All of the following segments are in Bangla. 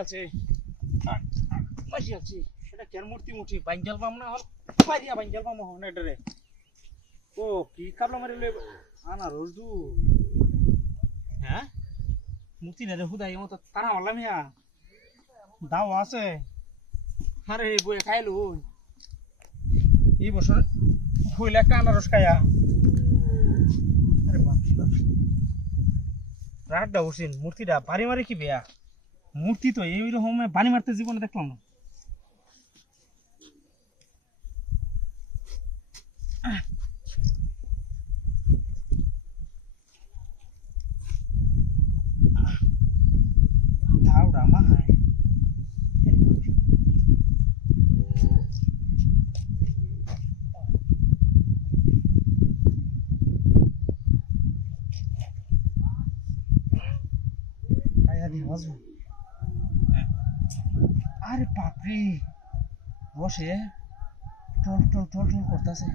আছে বাসি আছে এটা কেন মূর্তি মুঠি বাঞ্জাল পাম না হল পাইয়া বাঞ্জাল পাম হন এটারে ও কি কাবলা মারিলে আনা রোজু হ্যাঁ মূর্তি না দেখু দাই মত তারা মারলাম ইয়া দাও আছে আরে বই খাইলু এই বছর হইলে একটা আনারস খায়া আরে বাপ রে বাপ রাতটা উঠছেন মূর্তিটা বাড়ি মারে কি বেয়া মূর্তি তো এইরকম বাড়ি মারতে জীবনে দেখলাম না দাওড়া মা আরে বাপরে বসে টল টল টল টল করতেছে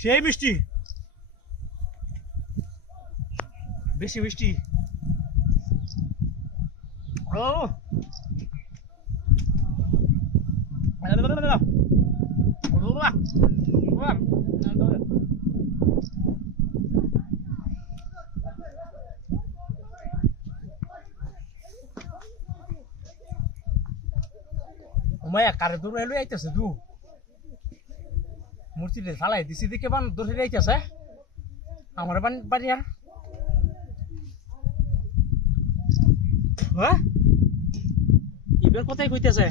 সেই মিষ্টি বেশি মিষ্টি ও মায়া কারে দূর এলো আইতেছে তু মূর্তিতে ফালাই দিছি দেখে বান দূরে আইতেছে আমার বাড়িয়া হ্যাঁ এবার কোথায় কইতেছে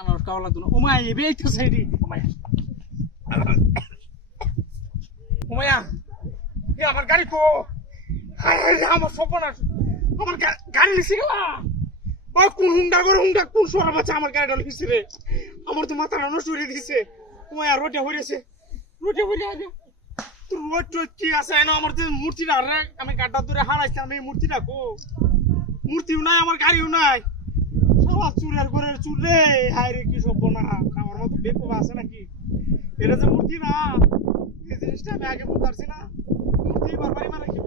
আমার কাওলা দুনো ওমাই এবে আইতেছে রে ওমায়া এ আমার গাড়ি কো আমার সপনাস আমার গাড়ি লিসি গেলা ওই কোন হুন্ডা কোন সরা বাচ্চা আমার গাড়িটা লিসি রে আমার তো মাথা নষ্ট করে দিছে ওমায়া রোটে হইছে রোটে হইলে আগে তোর রোট কি আছে না আমার তো মূর্তিটা রে আমি গাড়টা ধরে হারাইছিলাম এই মূর্তিটা কো মূর্তিও নাই আমার গাড়িও নাই সব চুরের ঘরের চুর রে হায় রে কি সপনা আমার মতো বেকুব আছে নাকি এটা যে মূর্তি না এই জিনিসটা আমি আগে বুঝতে পারছি না মূর্তি বারবারই মানে কি